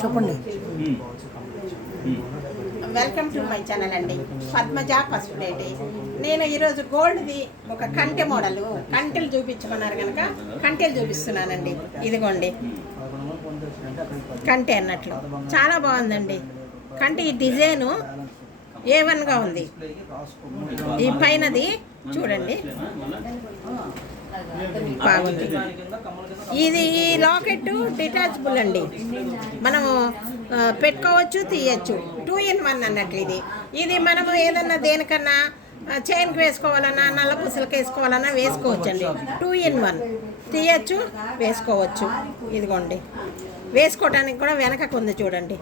చెప్పండి. Welcome to my channel అండి. పద్మజ పసుపులేటి నేను ఈరోజు గోల్డ్ది ఒక కంటె మోడల్ కంటెలు చూపించమన్నారు కనుక కంటెలు చూపిస్తున్నానండి. ఇదిగోండి. కంటె అన్నట్లు. చాలా బాగుందండి. కంటె ఈ డిజైను ఏ వన్గా ఉంది. ఈ పైనది చూడండి. బాగుంది ఇది ఈ లాకెట్ డిటాచబుల్ అండి. మనము పెట్టుకోవచ్చు తీయచ్చు. టూ ఇన్ వన్ అన్నట్లు ఇది. ఇది మనము ఏదన్నా దేనికన్నా చైన్కి వేసుకోవాలన్నా నల్ల పుసలకి వేసుకోవాలన్నా వేసుకోవచ్చు అండి టూ ఇన్ వన్. తీయచ్చు వేసుకోవచ్చు. ఇదిగోండి. వేసుకోవడానికి కూడా వెనకకు ఉంది చూడండి.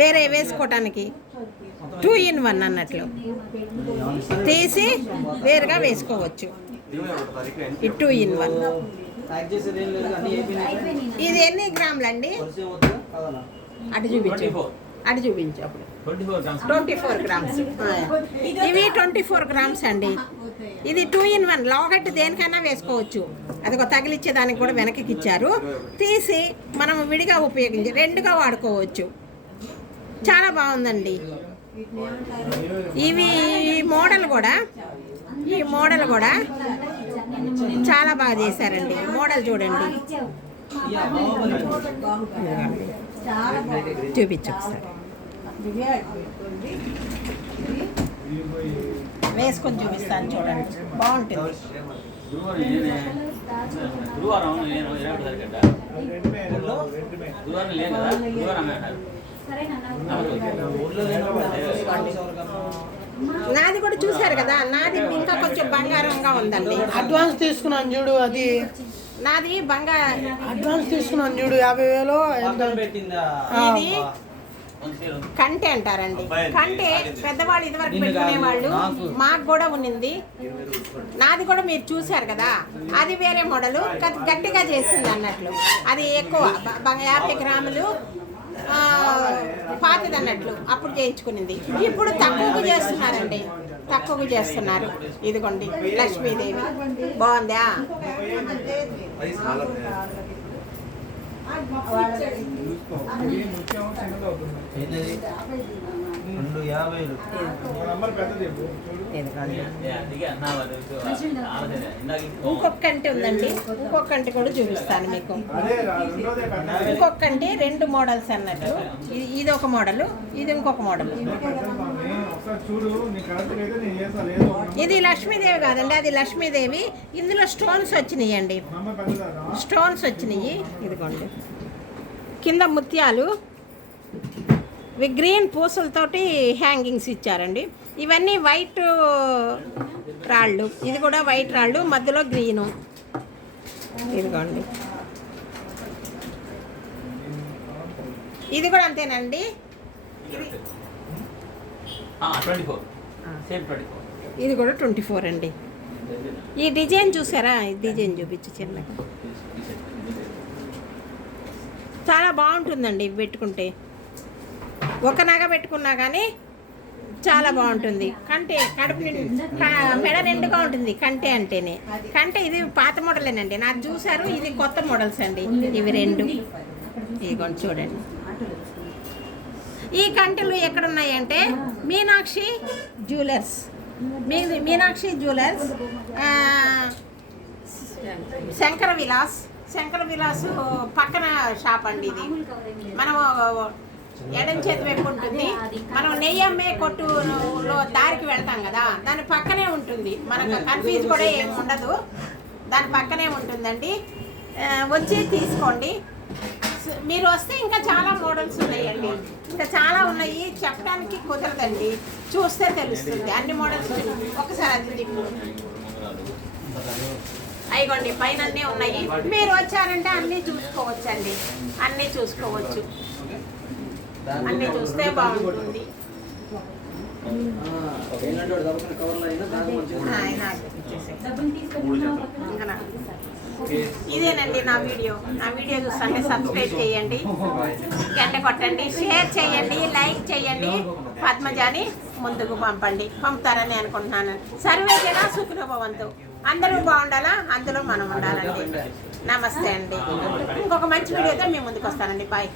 వేరే వేసుకోవటానికి టూ ఇన్ వన్ అన్నట్లు. తీసి వేరుగా వేసుకోవచ్చు. ఈ టూ ఇన్ వన్ ఇది ఎన్ని గ్రాములు అండి? అటు చూపించు. అటు చూపించు అప్పుడు. ట్వంటీ ఫోర్ గ్రామ్స్ ఇవి ట్వంటీ ఫోర్ గ్రామ్స్ అండి. ఇది టూ ఇన్ వన్ లోగట్టు దేనికైనా వేసుకోవచ్చు. అది ఒక తగిలిచ్చే దానికి కూడా వెనక్కి ఇచ్చారు. తీసి మనం విడిగా ఉపయోగించి రెండుగా వాడుకోవచ్చు. చాలా బాగుందండి. ఇవి మోడల్ కూడా. ఈ మోడల్ కూడా చాలా బాగా చేశారండి. మోడల్ చూడండి. చూపించు ఒకసారి. వేసుకొని చూపిస్తాను చూడండి. బాగుంటుంది. గురువారం నేను ఇరవై ఒకటి తారీఖు గురువారం లేదు కదా? గురువారం నాది కూడా చూసారు కదా? నాది ఇంకా కొంచెం బంగారంగా ఉందండి. అడ్వాన్స్ తీసుకున్నాను చూడు అది. నాది బంగారం. అడ్వాన్స్ తీసుకున్నాను చూడు యాభై వేలు కంటే అంటారండి. కంటే పెద్దవాళ్ళు ఇదివరకు పెట్టుకునే వాళ్ళు మాకు కూడా ఉన్నింది. నాది కూడా మీరు చూశారు కదా. అది వేరే మోడల్. గట్టిగా చేసింది అన్నట్లు. అది ఎక్కువ యాభై గ్రాములు ఆ, పాతది అన్నట్లు అప్పుడు చేయించుకునింది. ఇప్పుడు తక్కువకు చేస్తున్నారండి. తక్కువకు చేస్తున్నారు. ఇదిగోండి లక్ష్మీదేవి. బాగుందా? రెండు యాభైలు. కంటి ఉందండి. ఇంకొక కంటి కూడా చూపిస్తాను మీకు. ఇంకొక కంటి రెండు మోడల్స్ అన్నట్టు. ఇది ఇది ఒక మోడల్ ఇది ఇంకొక మోడల్. ఇది లక్ష్మీదేవి కాదండి అది లక్ష్మీదేవి. ఇందులో స్టోన్స్ వచ్చినాయి అండి స్టోన్స్ వచ్చినాయి. ఇదిగోండి. కింద ముత్యాలు. ఇవి గ్రీన్ పూసలతోటి హ్యాంగింగ్స్ ఇచ్చారండి. ఇవన్నీ వైట్ రాళ్ళు. ఇది కూడా వైట్ రాళ్ళు మధ్యలో గ్రీను ఇదిగోండి. ఇది కూడా అంతేనండి. ఇది twenty four. Same twenty four. ఇది కూడా ట్వంటీ ఫోర్ అండి. ఈ డిజైన్ చూసారా? ఈ డిజైన్ చూపించు చిన్నగా. చాలా బాగుంటుందండి ఇవి పెట్టుకుంటే. ఒక నగ పెట్టుకున్నా కానీ చాలా బాగుంటుంది. కంటే కడుపు మెడ నిండుగా ఉంటుంది కంటే అంటేనే. కంటే ఇది పాత మోడలేనండి. నాకు చూసారు ఇది కొత్త మోడల్స్ అండి. ఇవి రెండు. ఇదిగోండి చూడండి. ఈ కంటెలు ఎక్కడున్నాయంటే మీనాక్షి జ్యువెలర్స్. మీ మీనాక్షి జ్యువెలర్స్. శంకర విలాస్. శంకర విలాస్ పక్కన షాప్ అండి ఇది. మనం ఎడం చేతి వైపు ఉంటుంది. మనం నెయ్యి అమ్మే కొట్టులో దారికి వెళ్తాం కదా. దాని పక్కనే ఉంటుంది. మనకు కన్ఫ్యూజ్ కూడా ఏమి ఉండదు. దాని పక్కనే ఉంటుందండి. వచ్చి తీసుకోండి. స- మీరు వస్తే ఇంకా చాలా మోడల్స్ ఉన్నాయండి. ఇంకా చాలా ఉన్నాయి. చెప్పడానికి కుదరదండి. చూస్తే తెలుస్తుంది. అన్ని మోడల్స్ ఒకసారి అది అయిగోండి పైన అన్నీ ఉన్నాయి. మీరు వచ్చారంటే అన్నీ చూసుకోవచ్చండి. అన్నీ చూసుకోవచ్చు. అన్నీ చూస్తే బాగుంటుంది. ఆయన ఇదేనండి నా వీడియో. నా వీడియో చూసండి సబ్స్క్రైబ్ చేయండి. గంట కొట్టండి. షేర్ చేయండి. లైక్ చేయండి. పద్మజాని ముందుకు పంపండి. పంపుతారని అనుకుంటున్నాను. సర్వే జన సుఖనుభవంతు. అందరూ బాగుండాలా? అందులో మనం ఉండాలండి. నమస్తే అండి. ఇంకొక మంచి వీడియోతో మేము ముందుకు వస్తానండి. బాయ్